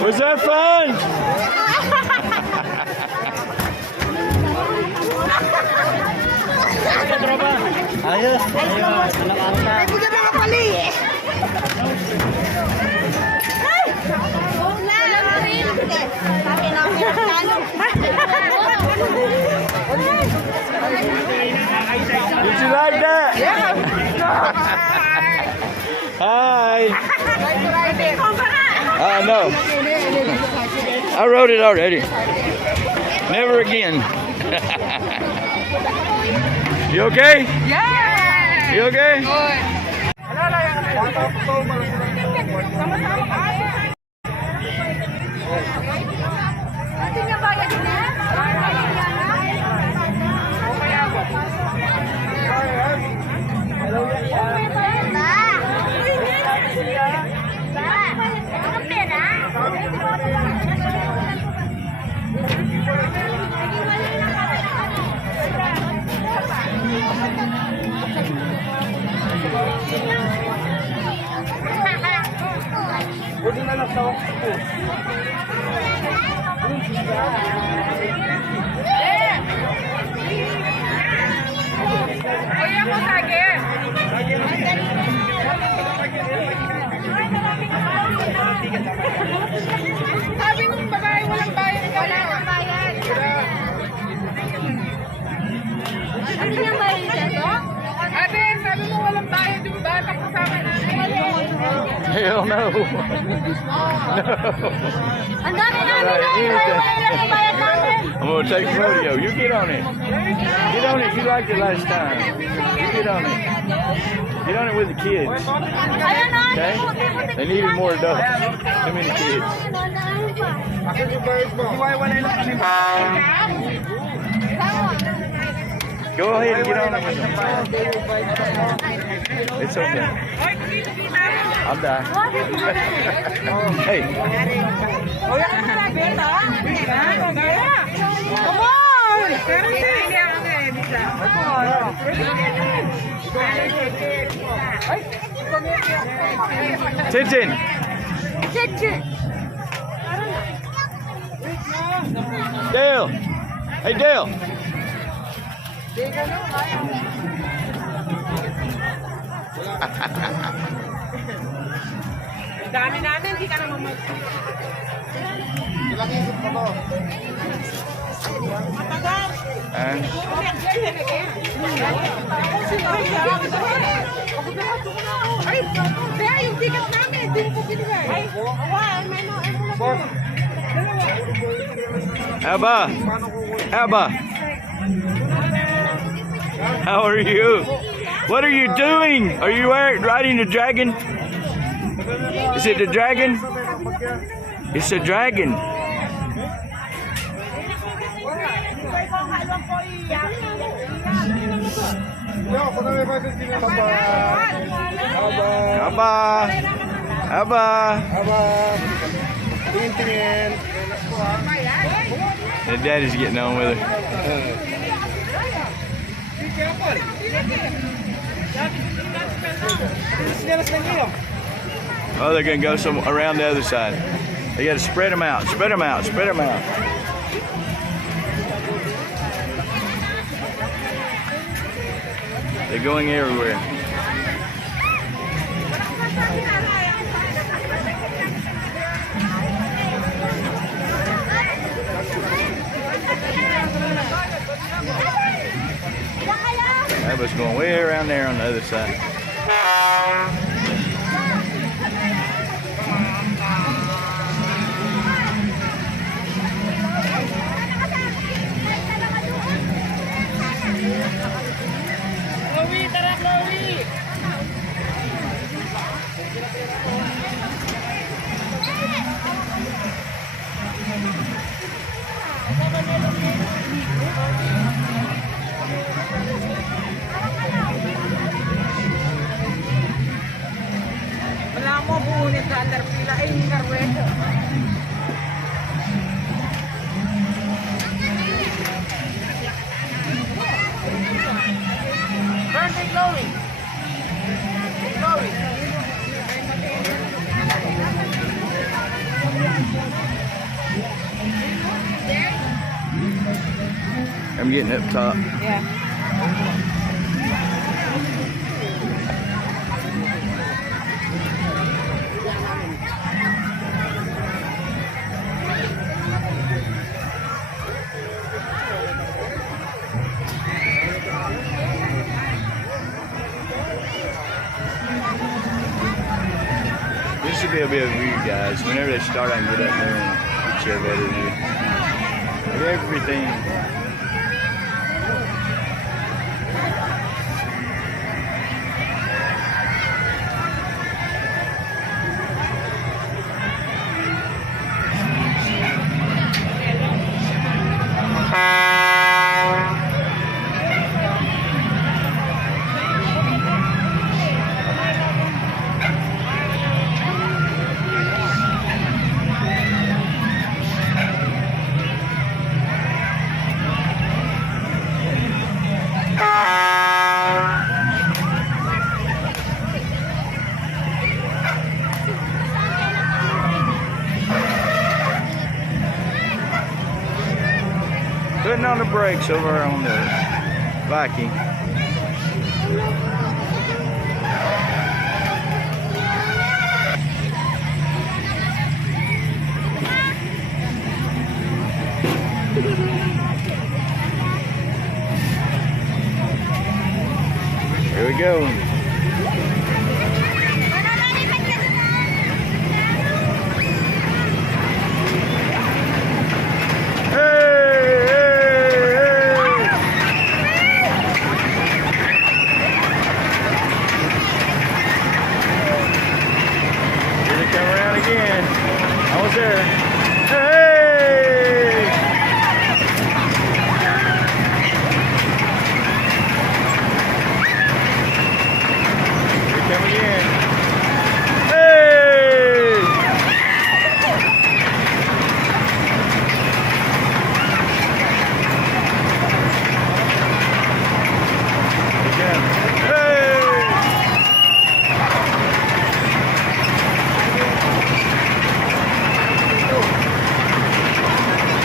Was that fun? Ayos. Bukan nama pali. Did you like that? Yeah. Hi. No. I wrote it already. Never again. You okay? Yeah. You okay? Pwede na lang sa ko. Kuya mo sage. Sabi ng babae walang bayad ka lang. Walang bayad. Ano yung bayad dito? Ate, sabi mo walang bayad yung bata kasama namin. Hell no. No. Ang dami namin na bayad namin. I'm gonna take the rodeo. You get on it. Get on it. You liked it last time. get on it. Get on it with the kids. Okay? They needed more adults. Too many kids. Go ahead and get on it with them. It's okay. I'm dying. Hey. Come on! Tintin. Dale. Hey, Dale. Dami natin, hindi ka naman mag... Ay, kaya yung ticket namin, hindi mo binigay. Ay, may Abba. Abba. How are you? What are you doing? Are you riding the dragon? Is it the dragon? It's a dragon. Abba. Abba. Tingin-tingin. The daddy's getting on with her. Oh, they're gonna go around the other side. They gotta spread them out. Spread them out. Spread them out. They're going everywhere. That was going way around there on the other side. Chloe, tara Chloe! Wala mo buunin sa underpila ay hindi karwete. Birthday Chloe! Chloe! I'm getting up top. Yeah. This should be a bit of a view, guys. Whenever they start, I can get up there and get you a better view of everything. Putting on the brakes over on the Viking. Here we go.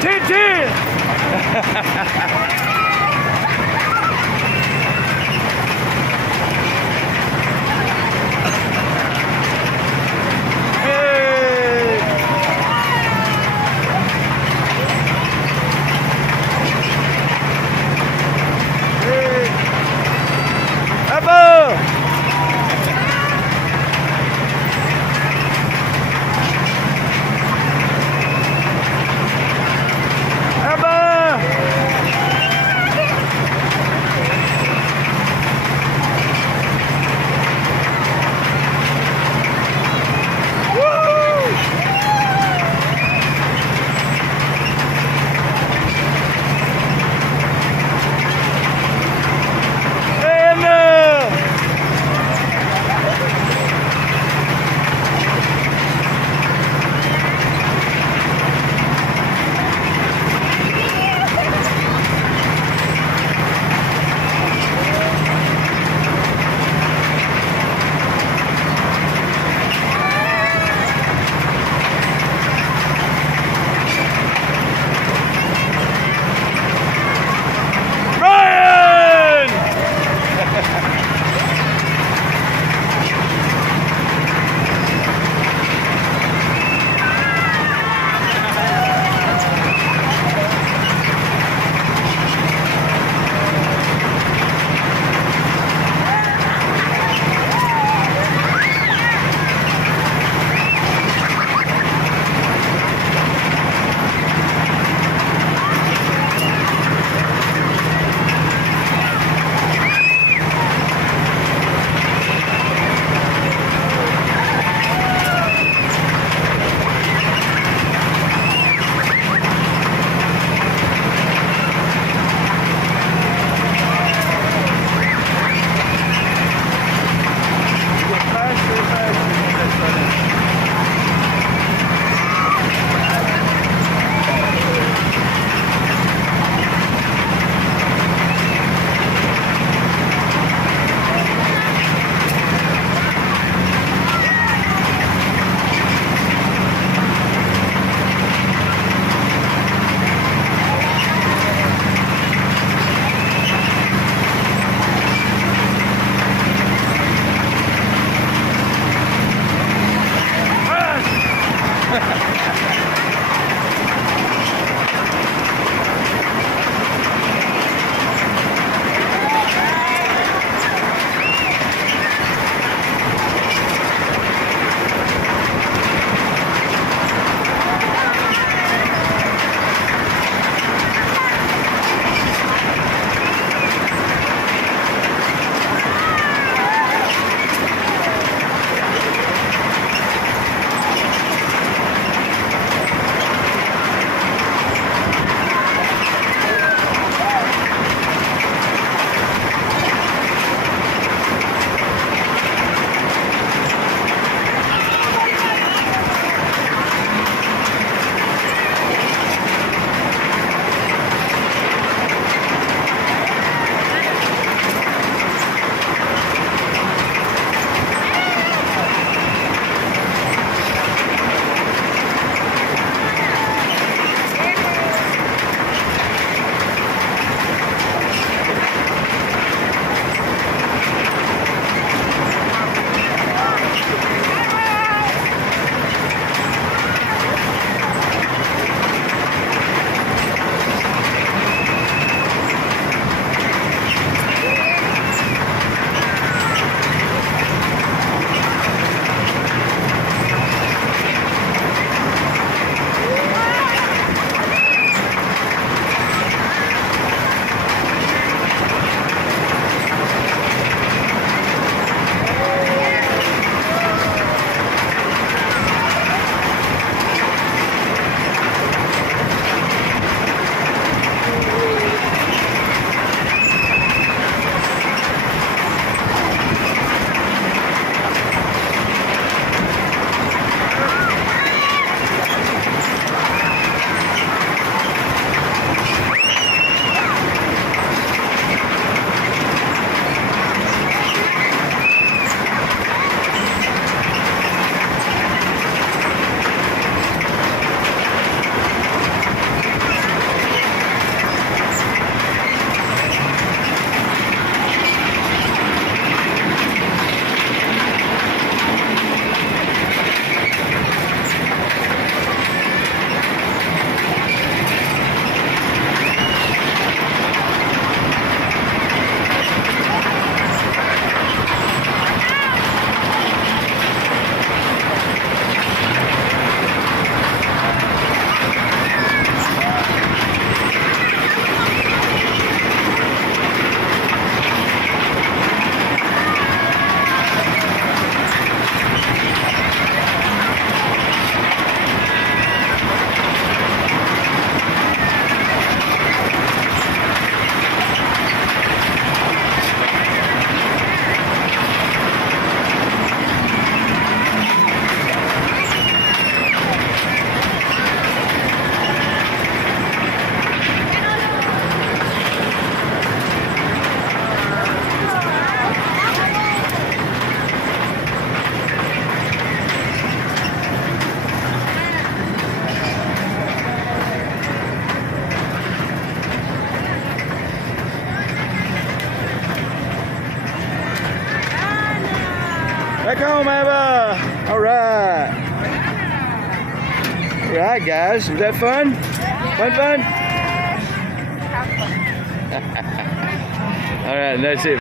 Chin chin! Hey! Hey! Abo! Aba! home, Eva. All right. All right, guys. Was that fun? Fun? All right, that's it.